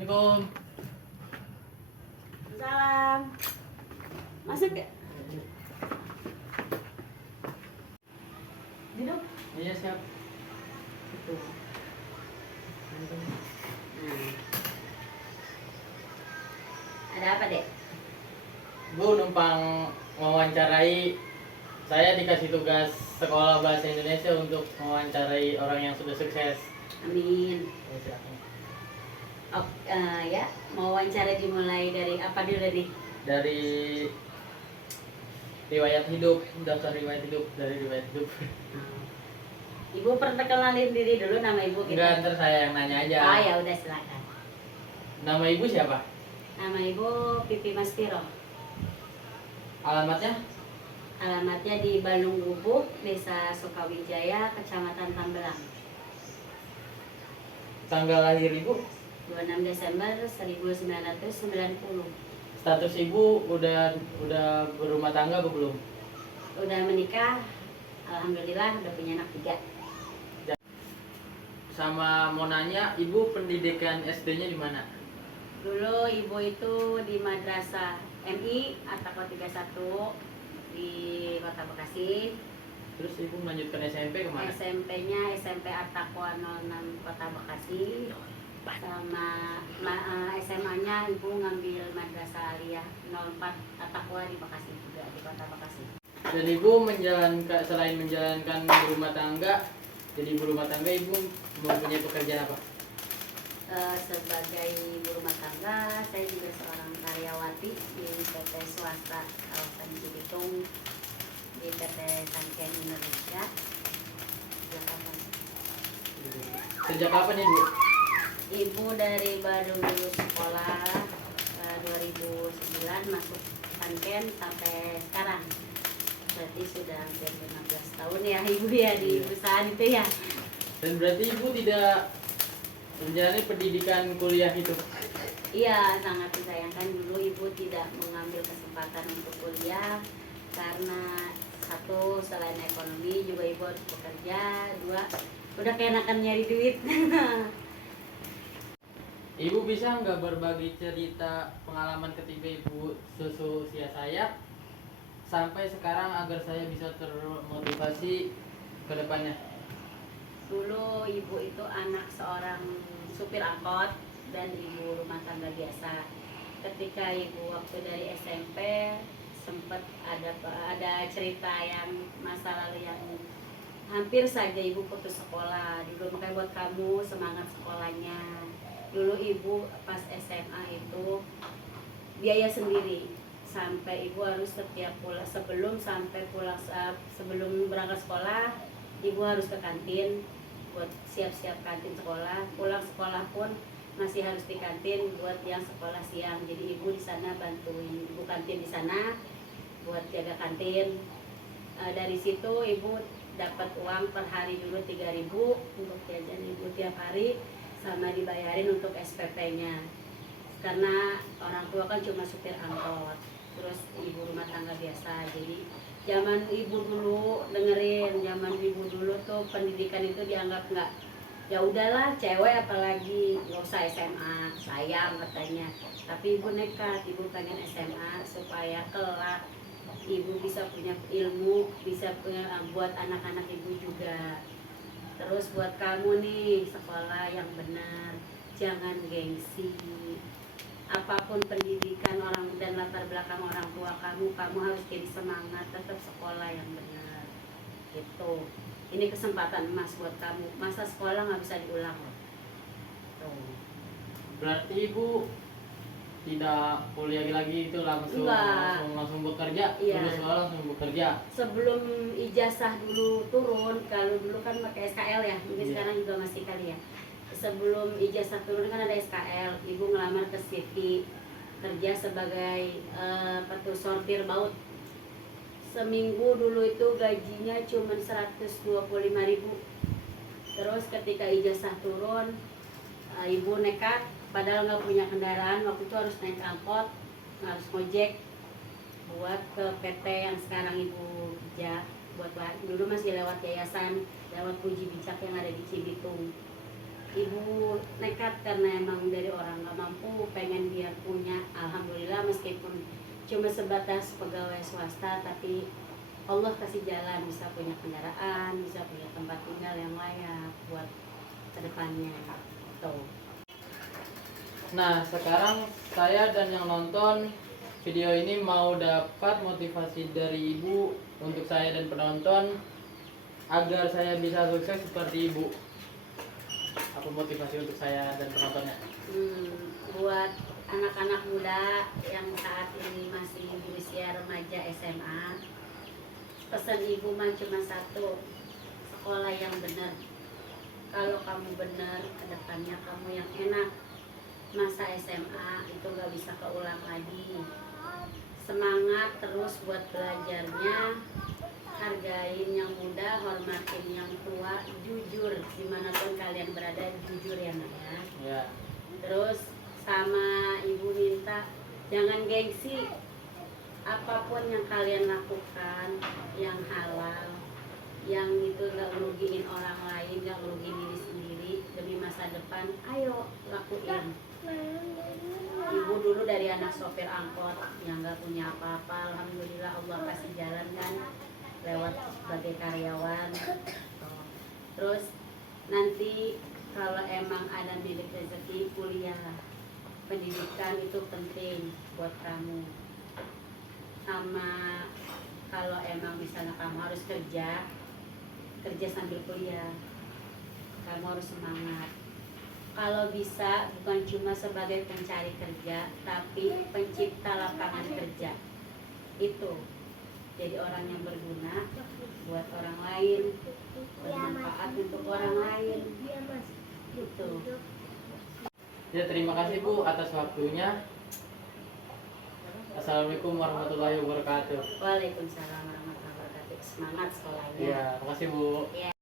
Assalamualaikum. Salam. Masuk ya? Duduk. Iya siap. Itu. Ada apa, Dek? Bu numpang mewawancarai. Saya dikasih tugas sekolah bahasa Indonesia untuk mewawancarai orang yang sudah sukses. Amin. Ya, silakan. Oh, ya, mau wawancara dimulai dari apa dulu nih? Dari riwayat hidup, daftar riwayat hidup dari riwayat hidup. Ibu perkenalin diri dulu, nama ibu kita. Enggak, ntar saya yang nanya aja. Oh ya udah, silakan. Nama ibu siapa? Nama ibu Pipi Mastiro. Alamatnya? Alamatnya di Bandung Gubuk, Desa Sukawijaya, Kecamatan Tambelang. Tanggal lahir ibu? 26 Desember 1990. Status ibu udah berumah tangga atau belum? Udah menikah, alhamdulillah udah punya anak 3. Sama mau nanya, ibu pendidikan SD-nya di mana? Dulu ibu itu di Madrasah MI Attaqwa 31 di Kota Bekasi. Terus ibu melanjutkan SMP kemana? SMP-nya SMP Attaqwa 06 Kota Bekasi. Sama SMA-nya ibu ngambil Madrasah Aliyah 04 Attaqwa di Bekasi juga, di Kota Bekasi. Dan ibu menjalankan, selain menjalankan rumah tangga, jadi ibu rumah tangga, ibu mempunyai pekerjaan apa? Sebagai ibu rumah tangga, saya juga seorang karyawati di PT swasta kawasan Cibitung, di PT Sangken Indonesia. Jakarta. Sejak kapan ibu? Ibu dari baru lulus sekolah 2009 masuk Sangken sampai sekarang. Berarti sudah hampir 15 tahun ya ibu ya di perusahaan itu ya. Dan berarti ibu tidak menjalani pendidikan kuliah itu? Iya, sangat disayangkan dulu ibu tidak mengambil kesempatan untuk kuliah karena satu, selain ekonomi juga ibu harus bekerja, dua, udah keenakan nyari duit. Ibu bisa nggak berbagi cerita pengalaman ketika ibu seusia saya sampai sekarang agar saya bisa termotivasi ke depannya? Dulu ibu itu anak seorang supir angkot dan ibu rumah tangga biasa. Ketika ibu waktu dari SMP sempat ada cerita yang masa lalu yang hampir saja ibu putus sekolah. Dulu makanya buat kamu semangat sekolahnya. Dulu ibu pas SMA itu biaya sendiri sampai ibu harus setiap pulang sebelum berangkat sekolah ibu harus ke kantin buat siap-siap kantin sekolah. Pulang sekolah pun masih harus di kantin buat yang sekolah siang. Jadi ibu di sana bantuin ibu kantin di sana buat jaga kantin. Dari situ ibu dapat uang per hari dulu 3.000 untuk jajan ibu tiap hari, sama dibayarin untuk SPP-nya. Karena orang tua kan cuma supir angkot, terus ibu rumah tangga biasa. Jadi zaman ibu dulu dengerin, zaman ibu dulu tuh pendidikan itu dianggap nggak, ya udahlah cewek apalagi nggak usah SMA, sayang katanya. Tapi ibu nekat, ibu pengen SMA supaya kelak ibu bisa punya ilmu, bisa punya buat anak-anak ibu juga. Terus buat kamu nih, sekolah yang benar, jangan gengsi. Apapun pendidikan orang dan latar belakang orang tua kamu harus jadi semangat, tetap sekolah yang benar. Gitu. Ini kesempatan emas buat kamu. Masa sekolah nggak bisa diulang loh. Tuh. Berarti ibu tidak kuliah lagi, itu langsung bekerja? Iya. Lulus sekolah langsung bekerja? Sebelum ijazah dulu turun, kalau dulu kan pakai SKL ya, mungkin Iya. sekarang juga masih kali ya. Sebelum ijazah turun kan ada SKL, ibu ngelamar ke CV kerja sebagai sortir baut. Seminggu dulu itu gajinya cuma 125.000. Terus ketika ijazah turun, ibu nekat, padahal nggak punya kendaraan, waktu itu harus naik angkot, harus ngojek buat ke PT yang sekarang ibu kerja. Buat dulu masih lewat yayasan, lewat Puji Bijak yang ada di Cibitung. Ibu nekat karena emang dari orang nggak mampu yang punya, alhamdulillah meskipun cuma sebatas pegawai swasta, tapi Allah kasih jalan, bisa punya kendaraan, bisa punya tempat tinggal yang layak buat kedepannya. Tuh. Nah, sekarang saya dan yang nonton video ini mau dapat motivasi dari ibu untuk saya dan penonton agar saya bisa sukses seperti ibu. Apa motivasi untuk saya dan penontonnya? Buat anak-anak muda yang saat ini masih di usia remaja SMA, pesan ibu mah cuma satu, sekolah yang benar. Kalau kamu benar, kedepannya kamu yang enak. Masa SMA itu gak bisa keulang lagi. Semangat terus buat belajarnya, hargain yang muda, hormatin yang tua, jujur dimanapun kalian berada, jujur ya Nak ya. Ya. Terus sama ibu minta jangan gengsi, apapun yang kalian lakukan yang halal, yang itu gak merugiin orang lain, gak merugiin diri sendiri demi masa depan, ayo lakuin. Ibu dulu dari anak sopir angkot yang gak punya apa-apa, alhamdulillah Allah kasih jalan kan lewat sebagai karyawan. Terus nanti kalau emang ada milik rezeki, kuliah, pendidikan itu penting buat kamu. Sama kalau emang misalnya kamu harus kerja sambil kuliah, kamu harus semangat. Kalau bisa bukan cuma sebagai pencari kerja, tapi pencipta lapangan kerja. Itu jadi orang yang berguna buat orang lain, bermanfaat untuk orang lain. Gitu. Ya, terima kasih Bu atas waktunya. Assalamualaikum warahmatullahi wabarakatuh. Waalaikumsalam warahmatullahi wabarakatuh. Semangat sekolahnya. Ya, makasih Bu. Ya.